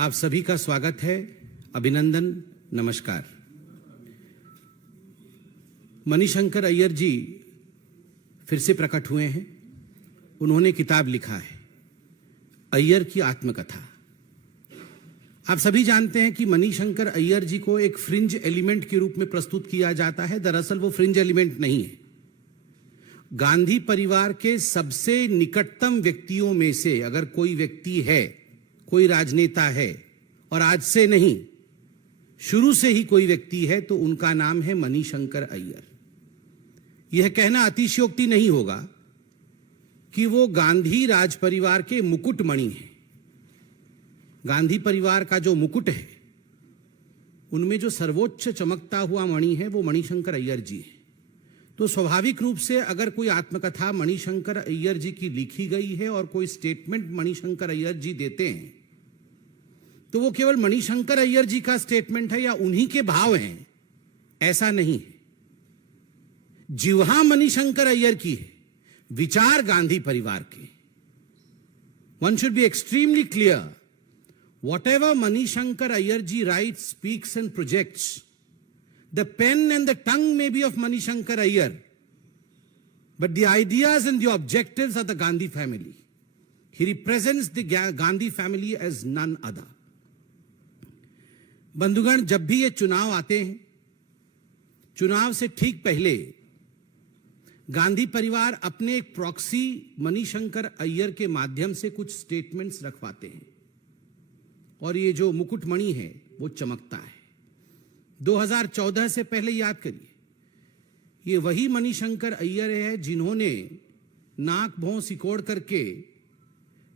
आप सभी का स्वागत है, अभिनंदन, नमस्कार। मणिशंकर अय्यर जी फिर से प्रकट हुए हैं। उन्होंने किताब लिखा है, अय्यर की आत्मकथा। आप सभी जानते हैं कि मणिशंकर अय्यर जी को एक फ्रिंज एलिमेंट के रूप में प्रस्तुत किया जाता है। दरअसल वो फ्रिंज एलिमेंट नहीं है। गांधी परिवार के सबसे निकटतम व्यक्तियों में से अगर कोई व्यक्ति है, कोई राजनेता है, और आज से नहीं, शुरू से ही कोई व्यक्ति है, तो उनका नाम है मणिशंकर अय्यर। यह कहना अतिशयोक्ति नहीं होगा कि वो गांधी राज परिवार के मुकुटमणि हैं। गांधी परिवार का जो मुकुट है, उनमें जो सर्वोच्च चमकता हुआ मणि है, वो मणिशंकर अय्यर जी है। तो स्वाभाविक रूप से अगर कोई आत्मकथा मणिशंकर अय्यर जी की लिखी गई है और कोई स्टेटमेंट मणिशंकर अय्यर जी देते हैं, तो वो केवल मणिशंकर अय्यर जी का स्टेटमेंट है या उन्हीं के भाव हैं, ऐसा नहीं है। जिह्वा मणिशंकर अय्यर की है, विचार गांधी परिवार के। One should be extremely clear, whatever Manishankar Aiyar ji writes, speaks and projects, the pen and the tongue may be of Manishankar Aiyar, but the ideas and the objectives are the Gandhi family. He represents the Gandhi family as none other. बंधुगण, जब भी ये चुनाव आते हैं, चुनाव से ठीक पहले गांधी परिवार अपने एक प्रॉक्सी मणिशंकर अय्यर के माध्यम से कुछ स्टेटमेंट्स रखवाते हैं, और ये जो मुकुटमणि है वो चमकता है। 2014 से पहले याद करिए, ये वही मणिशंकर अय्यर है जिन्होंने नाक भौं सिकोड़ करके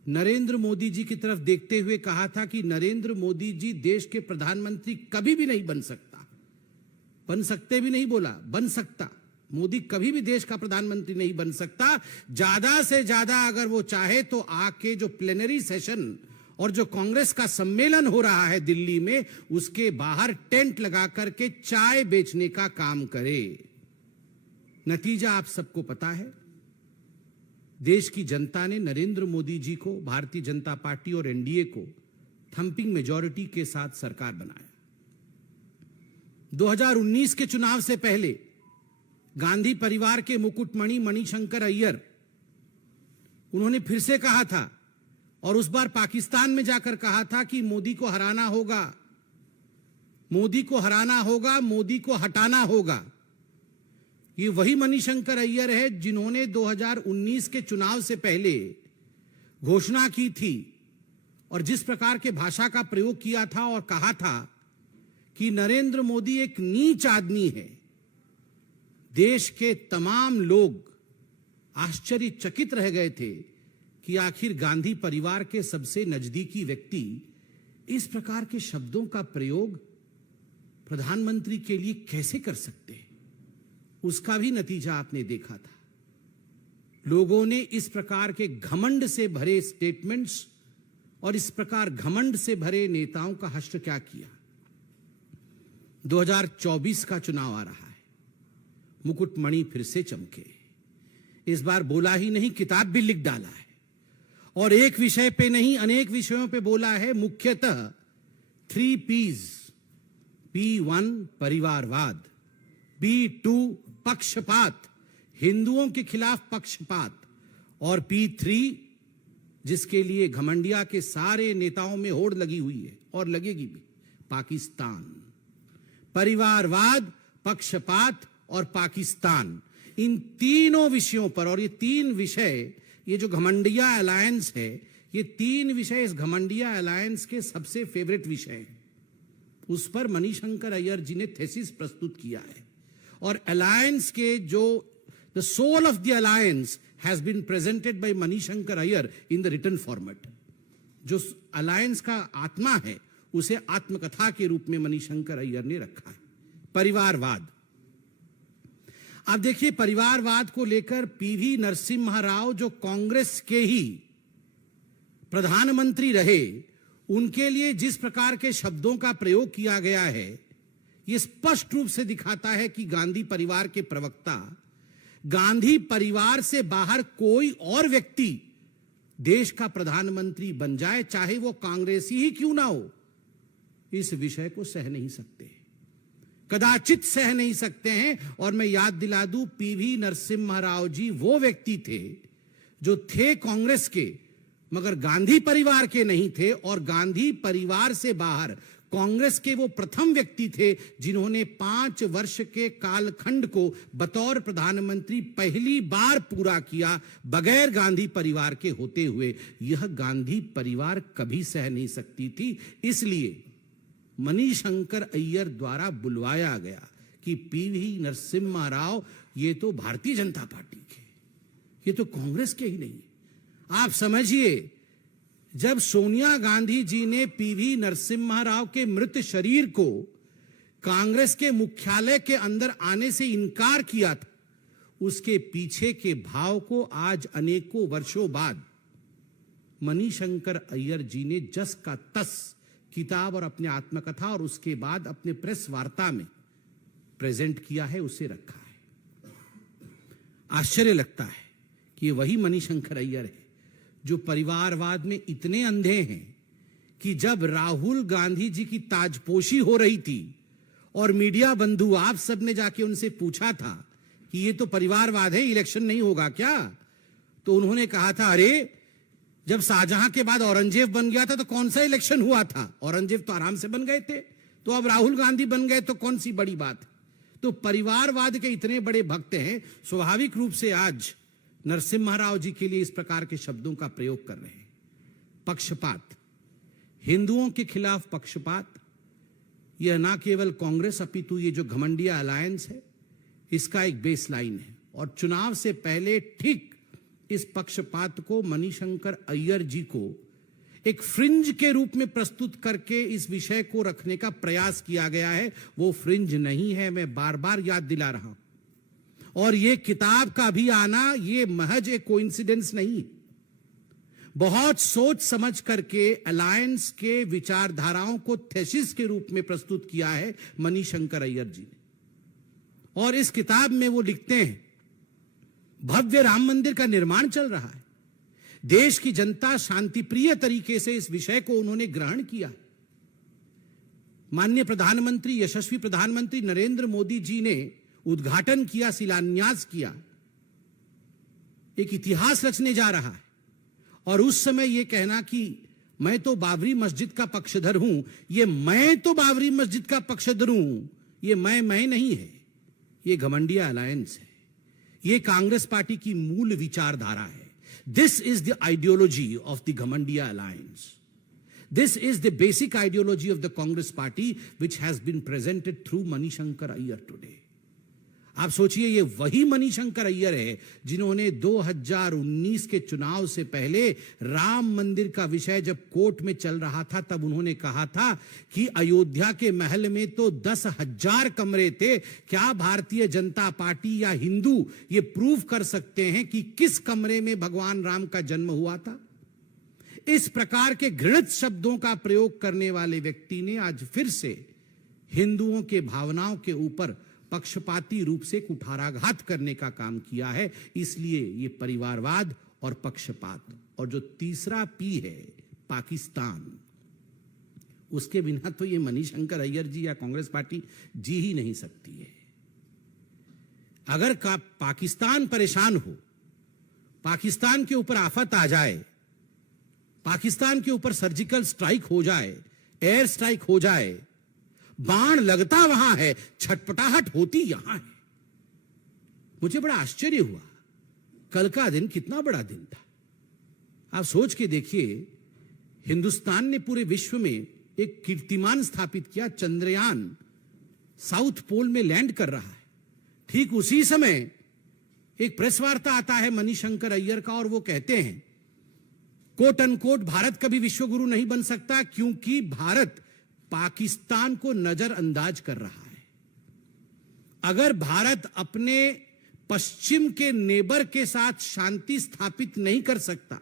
नरेंद्र मोदी जी की तरफ देखते हुए कहा था कि नरेंद्र मोदी जी देश के प्रधानमंत्री कभी भी नहीं बन सकता। बन सकते भी नहीं बोला, बन सकता। मोदी कभी भी देश का प्रधानमंत्री नहीं बन सकता। ज्यादा से ज्यादा अगर वो चाहे तो आके जो प्लेनरी सेशन और जो कांग्रेस का सम्मेलन हो रहा है दिल्ली में, उसके बाहर टेंट लगा करके चाय बेचने का काम करे। नतीजा आप सबको पता है। देश की जनता ने नरेंद्र मोदी जी को, भारतीय जनता पार्टी और एनडीए को थंपिंग मेजॉरिटी के साथ सरकार बनाया। 2019 के चुनाव से पहले गांधी परिवार के मुकुटमणि मणिशंकर अय्यर, उन्होंने फिर से कहा था, और उस बार पाकिस्तान में जाकर कहा था कि मोदी को हराना होगा, मोदी को हराना होगा, मोदी को हटाना होगा। ये वही मणिशंकर अय्यर है जिन्होंने 2019 के चुनाव से पहले घोषणा की थी और जिस प्रकार के भाषा का प्रयोग किया था और कहा था कि नरेंद्र मोदी एक नीच आदमी है। देश के तमाम लोग आश्चर्यचकित रह गए थे कि आखिर गांधी परिवार के सबसे नजदीकी व्यक्ति इस प्रकार के शब्दों का प्रयोग प्रधानमंत्री के लिए कैसे कर सकते हैं। उसका भी नतीजा आपने देखा था। लोगों ने इस प्रकार के घमंड से भरे स्टेटमेंट्स और इस प्रकार घमंड से भरे नेताओं का हश्र क्या किया। 2024 का चुनाव आ रहा है, मुकुटमणि फिर से चमके। इस बार बोला ही नहीं, किताब भी लिख डाला है, और एक विषय पे नहीं, अनेक विषयों पे बोला है। मुख्यतः 3 P's, P1 परिवारवाद, P2 पक्षपात, हिंदुओं के खिलाफ पक्षपात, और P3 जिसके लिए घमंडिया के सारे नेताओं में होड़ लगी हुई है और लगेगी भी, पाकिस्तान। परिवारवाद, पक्षपात और पाकिस्तान, इन तीनों विषयों पर, और ये 3 विषय, ये जो घमंडिया अलायंस है, ये 3 विषय इस घमंडिया अलायंस के सबसे फेवरेट विषय हैं। उस पर मणिशंकर अय्यर जी ने थीसिस प्रस्तुत किया है, और अलायंस के जो the soul of the alliance has been presented by Manishankar Aiyar in the written format. जो अलायंस का आत्मा है, उसे आत्मकथा के रूप में मणिशंकर अय्यर ने रखा है। परिवारवाद, आप देखिए, परिवारवाद को लेकर पीवी नरसिम्हा राव, जो कांग्रेस के ही प्रधानमंत्री रहे, उनके लिए जिस प्रकार के शब्दों का प्रयोग किया गया है, यह स्पष्ट रूप से दिखाता है कि गांधी परिवार के प्रवक्ता गांधी परिवार से बाहर कोई और व्यक्ति देश का प्रधानमंत्री बन जाए, चाहे वो कांग्रेसी ही क्यों ना हो, इस विषय को सह नहीं सकते, कदाचित सह नहीं सकते हैं। और मैं याद दिला दूं, पीवी नरसिम्हा राव जी वो व्यक्ति थे जो थे कांग्रेस के, मगर गांधी परिवार के नहीं थे, और गांधी परिवार से बाहर कांग्रेस के वो प्रथम व्यक्ति थे जिन्होंने 5 वर्ष के कालखंड को बतौर प्रधानमंत्री पहली बार पूरा किया बगैर गांधी परिवार के होते हुए। यह गांधी परिवार कभी सह नहीं सकती थी। इसलिए मणिशंकर अय्यर द्वारा बुलवाया गया कि पीवी नरसिम्हा राव ये तो भारतीय जनता पार्टी के, ये तो कांग्रेस के ही नहीं। आप समझिए, जब सोनिया गांधी जी ने पीवी नरसिम्हा राव के मृत शरीर को कांग्रेस के मुख्यालय के अंदर आने से इनकार किया था, उसके पीछे के भाव को आज अनेकों वर्षों बाद मणिशंकर अय्यर जी ने जस का तस किताब और अपने आत्मकथा और उसके बाद अपने प्रेस वार्ता में प्रेजेंट किया है, उसे रखा है। आश्चर्य लगता है कि वही मणिशंकर अय्यर है जो परिवारवाद में इतने अंधे हैं कि जब राहुल गांधी जी की ताजपोशी हो रही थी और मीडिया बंधु आप सब ने जाके उनसे पूछा था कि ये तो परिवारवाद है, इलेक्शन नहीं होगा क्या, तो उन्होंने कहा था, अरे जब शाहजहां के बाद औरंगजेब बन गया था तो कौन सा इलेक्शन हुआ था, औरंगजेब तो आराम से बन गए थे, तो अब राहुल गांधी बन गए तो कौन सी बड़ी बात है। तो परिवारवाद के इतने बड़े भक्त हैं, स्वाभाविक रूप से आज नरसिम्हा राव जी के लिए इस प्रकार के शब्दों का प्रयोग कर रहे हैं। पक्षपात, हिंदुओं के खिलाफ पक्षपात, यह ना केवल कांग्रेस अपितु ये जो घमंडिया अलायंस है इसका एक बेस लाइन है। और चुनाव से पहले ठीक इस पक्षपात को मणिशंकर अय्यर जी को एक फ्रिंज के रूप में प्रस्तुत करके इस विषय को रखने का प्रयास किया गया है। वो फ्रिंज नहीं है, मैं बार बार याद दिला रहा हूं। और ये किताब का भी आना ये महज एक कोइंसिडेंस नहीं, बहुत सोच समझ करके अलायंस के विचारधाराओं को थेसिस के रूप में प्रस्तुत किया है मणिशंकर अय्यर जी ने। और इस किताब में वो लिखते हैं, भव्य राम मंदिर का निर्माण चल रहा है, देश की जनता शांतिप्रिय तरीके से इस विषय को उन्होंने ग्रहण किया। माननीय प्रधानमंत्री, यशस्वी प्रधानमंत्री नरेंद्र मोदी जी ने उद्घाटन किया, शिलान्यास किया, एक इतिहास रचने जा रहा है। और उस समय यह कहना कि मैं तो बाबरी मस्जिद का पक्षधर हूं, ये मैं तो बाबरी मस्जिद का पक्षधर हूं, ये मैं नहीं है, ये घमंडिया अलायंस है, ये कांग्रेस पार्टी की मूल विचारधारा है। This is the ideology of the घमंडिया alliance, this is the basic ideology of the Congress party which has been presented through Manishankar Aiyar today. आप सोचिए, ये वही मणिशंकर अय्यर है जिन्होंने 2019 के चुनाव से पहले राम मंदिर का विषय जब कोर्ट में चल रहा था तब उन्होंने कहा था कि अयोध्या के महल में तो 10,000 कमरे थे, क्या भारतीय जनता पार्टी या हिंदू ये प्रूव कर सकते हैं कि किस कमरे में भगवान राम का जन्म हुआ था। इस प्रकार के घृणित शब्दों का प्रयोग करने वाले व्यक्ति ने आज फिर से हिंदुओं के भावनाओं के ऊपर पक्षपाती रूप से कुठाराघात करने का काम किया है। इसलिए ये परिवारवाद और पक्षपात, और जो तीसरा पी है पाकिस्तान, उसके बिना तो ये मणिशंकर अय्यर जी या कांग्रेस पार्टी जी ही नहीं सकती है। अगर पाकिस्तान परेशान हो, पाकिस्तान के ऊपर आफत आ जाए, पाकिस्तान के ऊपर सर्जिकल स्ट्राइक हो जाए, एयर स्ट्राइक हो जाए, बाण लगता वहां है, छटपटाहट होती यहां है। मुझे बड़ा आश्चर्य हुआ, कल का दिन कितना बड़ा दिन था। आप सोच के देखिए, हिंदुस्तान ने पूरे विश्व में एक कीर्तिमान स्थापित किया, चंद्रयान साउथ पोल में लैंड कर रहा है। ठीक उसी समय एक प्रेस वार्ता आता है मणिशंकर अय्यर का, और वो कहते हैं कोट अनकोट, भारत कभी विश्व गुरु नहीं बन सकता क्योंकि भारत पाकिस्तान को नजरअंदाज कर रहा है। अगर भारत अपने पश्चिम के नेबर के साथ शांति स्थापित नहीं कर सकता,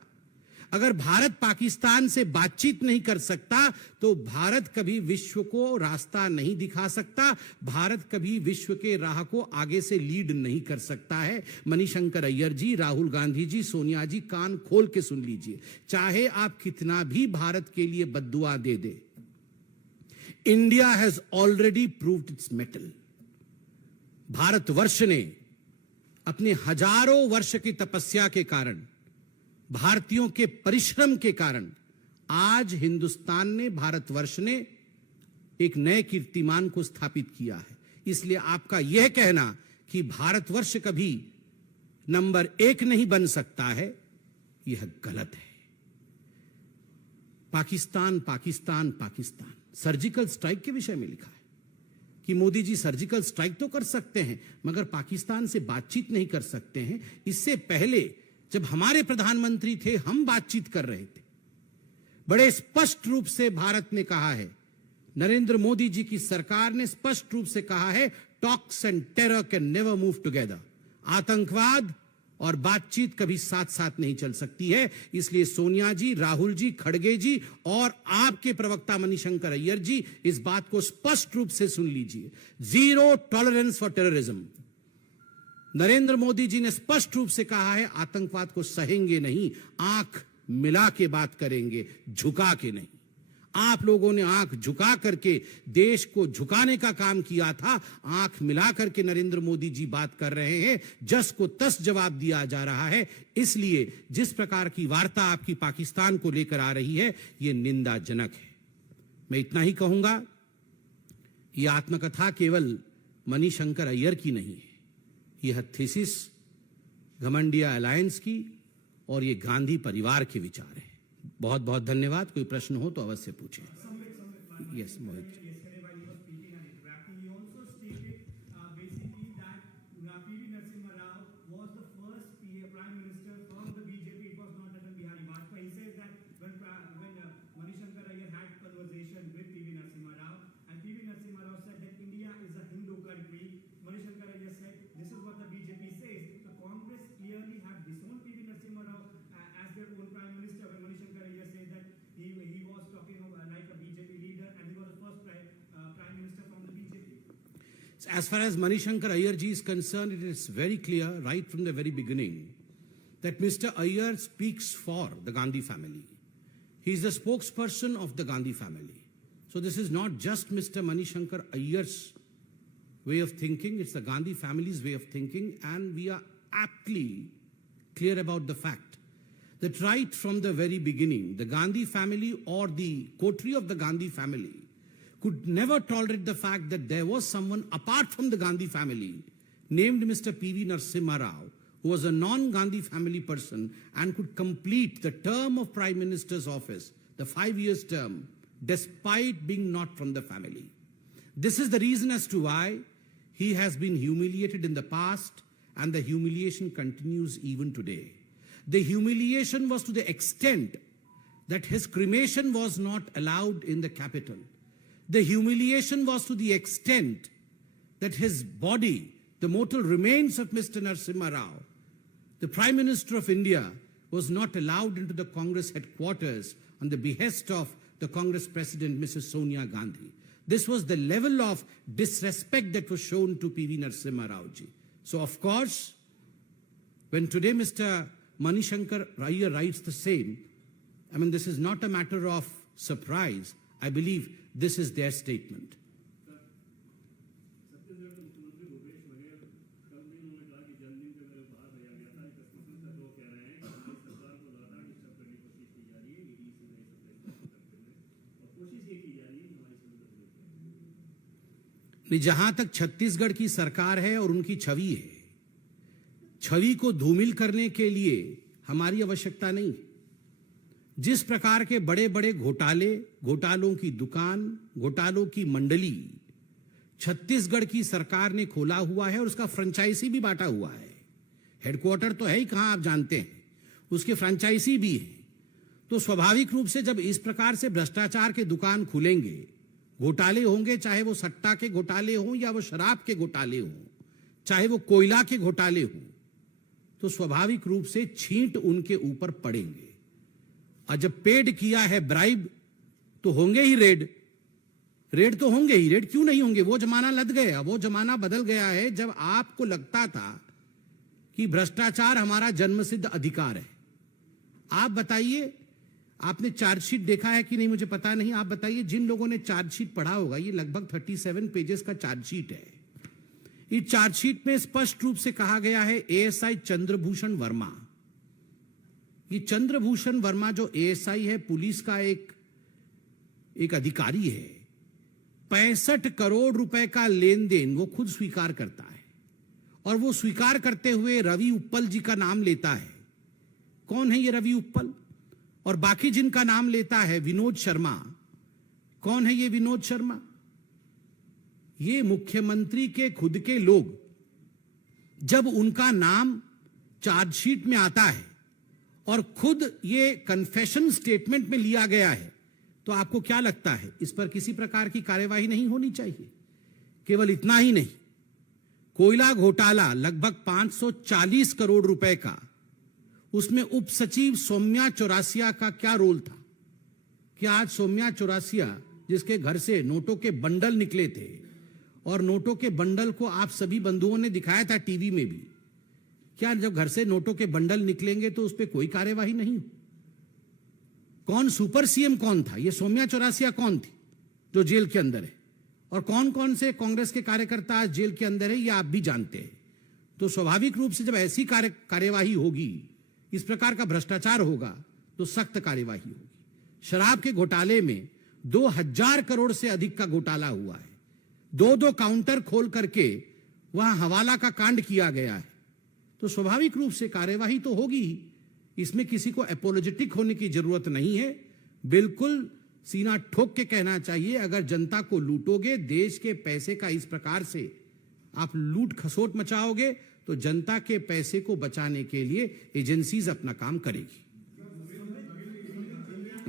अगर भारत पाकिस्तान से बातचीत नहीं कर सकता तो भारत कभी विश्व को रास्ता नहीं दिखा सकता, भारत कभी विश्व के राह को आगे से लीड नहीं कर सकता है। मणिशंकर अय्यर जी, राहुल गांधी जी, सोनिया जी, कान खोल के सुन लीजिए, चाहे आप कितना भी भारत के लिए बद्दुआ दे दे, India has already proved its mettle. Bharatvarsh ने अपने हजारों वर्ष की तपस्या के कारण, भारतीयों के परिश्रम के कारण आज हिंदुस्तान ने, भारतवर्ष ने एक नए कीर्तिमान को स्थापित किया है। इसलिए आपका यह कहना कि भारतवर्ष कभी नंबर 1 नहीं बन सकता है, यह गलत है। पाकिस्तान, पाकिस्तान, पाकिस्तान। सर्जिकल स्ट्राइक के विषय में लिखा है कि मोदी जी सर्जिकल स्ट्राइक तो कर सकते हैं मगर पाकिस्तान से बातचीत नहीं कर सकते हैं। इससे पहले जब हमारे प्रधानमंत्री थे, हम बातचीत कर रहे थे। बड़े स्पष्ट रूप से भारत ने कहा है, नरेंद्र मोदी जी की सरकार ने स्पष्ट रूप से कहा है, talks and terror can never move together. आतंकवाद और बातचीत कभी साथ साथ नहीं चल सकती है। इसलिए सोनिया जी, राहुल जी, खड़गे जी और आपके प्रवक्ता मणिशंकर अय्यर जी इस बात को स्पष्ट रूप से सुन लीजिए, zero tolerance for terrorism. Narendra Modi ji ने स्पष्ट रूप से कहा है, आतंकवाद को सहेंगे नहीं, आंख मिला के बात करेंगे, झुका के नहीं। आप लोगों ने आंख झुका करके देश को झुकाने का काम किया था, आंख मिला करके नरेंद्र मोदी जी बात कर रहे हैं, जस को तस जवाब दिया जा रहा है। इसलिए जिस प्रकार की वार्ता आपकी पाकिस्तान को लेकर आ रही है, यह निंदाजनक है। मैं इतना ही कहूंगा, यह आत्मकथा केवल मणिशंकर अय्यर की नहीं है, यह थीसिस घमंडिया अलायंस की और ये गांधी परिवार के विचार है। बहुत बहुत धन्यवाद। कोई प्रश्न हो तो अवश्य पूछें। Yes Mohit. As far as Manishankar Aiyar ji is concerned, it is very clear right from the very beginning that Mr. Aiyar speaks for the Gandhi family. He is the spokesperson of the Gandhi family. So this is not just Mr. Manishankar Aiyar's way of thinking, it's the Gandhi family's way of thinking, and we are aptly clear about the fact that right from the very beginning, the Gandhi family or the coterie of the Gandhi family could never tolerate the fact that there was someone apart from the Gandhi family named Mr. P.V. Narasimha Rao, who was a non-Gandhi family person and could complete the term of Prime Minister's office, the 5 years term, despite being not from the family. This is the reason as to why he has been humiliated in the past, and the humiliation continues even today. The humiliation was to the extent that his cremation was not allowed in the capital. The humiliation was to the extent that his body, the mortal remains of Mr. Narasimha Rao, the Prime Minister of India, was not allowed into the Congress headquarters on the behest of the Congress President, Mrs. Sonia Gandhi. This was the level of disrespect that was shown to P.V. Narasimha Rao ji. So, of course, when today Mr. Manishankar Aiyar writes the same, I mean, this is not a matter of surprise. I believe this is their statement. जहां तक छत्तीसगढ़ की सरकार है और उनकी छवि है, छवि को धूमिल करने के लिए हमारी आवश्यकता नहीं। जिस प्रकार के बड़े बड़े घोटाले, घोटालों की दुकान, घोटालों की मंडली छत्तीसगढ़ की सरकार ने खोला हुआ है और उसका फ्रेंचाइजी भी बांटा हुआ है। हेडक्वार्टर तो है ही कहां, आप जानते हैं, उसके फ्रेंचाइजी भी है। तो स्वाभाविक रूप से जब इस प्रकार से भ्रष्टाचार के दुकान खुलेंगे, घोटाले होंगे, चाहे वो सट्टा के घोटाले हों या वो शराब के घोटाले हों, चाहे वो कोयला के घोटाले हों, तो स्वाभाविक रूप से छींट उनके ऊपर पड़ेंगे। और जब पेड किया है ब्राइब तो होंगे ही रेड, रेड तो होंगे ही, रेड क्यों नहीं होंगे? वो जमाना लद गया, वो जमाना बदल गया है जब आपको लगता था कि भ्रष्टाचार हमारा जन्मसिद्ध अधिकार है। आप बताइए, आपने चार्जशीट देखा है कि नहीं मुझे पता नहीं, आप बताइए जिन लोगों ने चार्जशीट पढ़ा होगा, ये लगभग 37 पेजेस का चार्जशीट है। इस चार्जशीट में स्पष्ट रूप से कहा गया है एएसआई चंद्रभूषण वर्मा, ये चंद्रभूषण वर्मा जो एएसआई है, पुलिस का एक अधिकारी है, 65 करोड़ रुपए का लेन देन वो खुद स्वीकार करता है, और वो स्वीकार करते हुए रवि उप्पल जी का नाम लेता है। कौन है ये रवि उप्पल? और बाकी जिनका नाम लेता है विनोद शर्मा। कौन है ये विनोद शर्मा? ये मुख्यमंत्री के खुद के लोग। जब उनका नाम चार्जशीट में आता है और खुद ये कन्फेशन स्टेटमेंट में लिया गया है, तो आपको क्या लगता है इस पर किसी प्रकार की कार्यवाही नहीं होनी चाहिए? केवल इतना ही नहीं, कोयला घोटाला लगभग 540 करोड़ रुपए का, उसमें उप सचिव सौम्या चौरसिया का क्या रोल था? क्या आज सौम्या चौरसिया, जिसके घर से नोटों के बंडल निकले थे और नोटों के बंडल को आप सभी बंधुओं ने दिखाया था टीवी में भी, क्या जब घर से नोटों के बंडल निकलेंगे तो उस पर कोई कार्यवाही नहीं? कौन सुपर सीएम कौन था? ये सौम्या चौरसिया कौन थी जो जेल के अंदर है? और कौन कौन से कांग्रेस के कार्यकर्ता आज जेल के अंदर है, ये आप भी जानते हैं। तो स्वाभाविक रूप से जब ऐसी कार्यवाही होगी, इस प्रकार का भ्रष्टाचार होगा, तो सख्त कार्यवाही होगी। शराब के घोटाले में 2000 करोड़ से अधिक का घोटाला हुआ है, 2-2 काउंटर खोल करके वहां हवाला का कांड किया गया है, तो स्वाभाविक रूप से कार्यवाही तो होगी ही। इसमें किसी को एपोलोजेटिक होने की जरूरत नहीं है। बिल्कुल सीना ठोक के कहना चाहिए, अगर जनता को लूटोगे, देश के पैसे का इस प्रकार से आप लूट खसोट मचाओगे, तो जनता के पैसे को बचाने के लिए एजेंसीज अपना काम करेगी।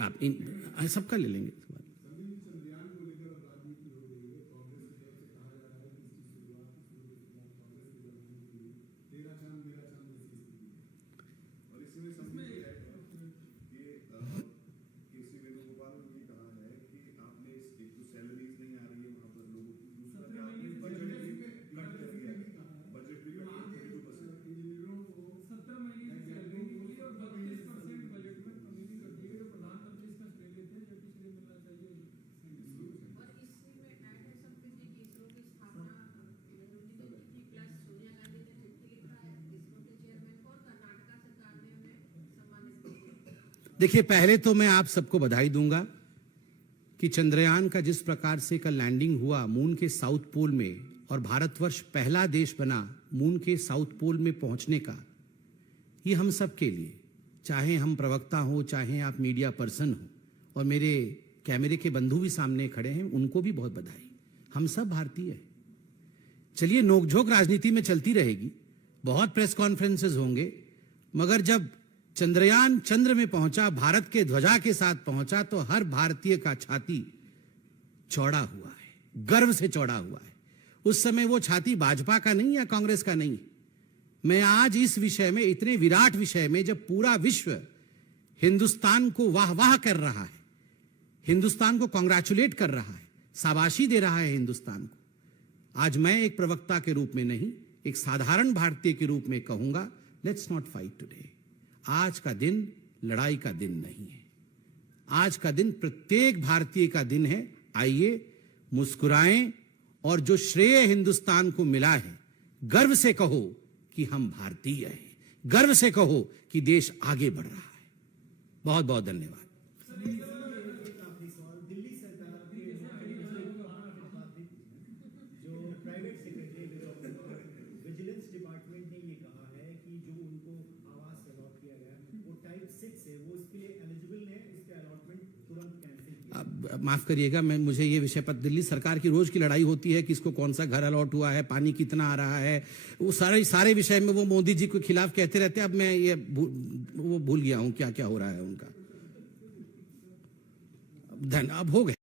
आप सबका ले लेंगे। देखिए, पहले तो मैं आप सबको बधाई दूंगा कि चंद्रयान का जिस प्रकार से कल लैंडिंग हुआ मून के साउथ पोल में, और भारतवर्ष पहला देश बना मून के साउथ पोल में पहुंचने का, ये हम सब के लिए, चाहे हम प्रवक्ता हो, चाहे आप मीडिया पर्सन हो, और मेरे कैमरे के बंधु भी सामने खड़े हैं, उनको भी बहुत बधाई। हम सब भारतीय हैं। चलिए, नोकझोंक राजनीति में चलती रहेगी, बहुत प्रेस कॉन्फ्रेंसेस होंगे, मगर जब चंद्रयान चंद्र में पहुंचा, भारत के ध्वजा के साथ पहुंचा, तो हर भारतीय का छाती चौड़ा हुआ है, गर्व से चौड़ा हुआ है। उस समय वो छाती भाजपा का नहीं या कांग्रेस का नहीं। मैं आज इस विषय में, इतने विराट विषय में, जब पूरा विश्व हिंदुस्तान को वाह वाह कर रहा है, हिंदुस्तान को कांग्रेचुलेट कर रहा है, शाबाशी दे रहा है हिंदुस्तान को, आज मैं एक प्रवक्ता के रूप में नहीं, एक साधारण भारतीय के रूप में कहूंगा, लेट्स नॉट फाइट टुडे। आज का दिन लड़ाई का दिन नहीं है, आज का दिन प्रत्येक भारतीय का दिन है। आइए मुस्कुराएं, और जो श्रेय हिंदुस्तान को मिला है, गर्व से कहो कि हम भारतीय हैं, गर्व से कहो कि देश आगे बढ़ रहा है। बहुत बहुत धन्यवाद। माफ करिएगा, मुझे ये विषय पर, दिल्ली सरकार की रोज की लड़ाई होती है, किसको कौन सा घर अलॉट हुआ है, पानी कितना आ रहा है, वो सारे विषय में वो मोदी जी के खिलाफ कहते रहते हैं। अब मैं ये वो भूल गया हूं क्या क्या हो रहा है उनका। अब हो गए।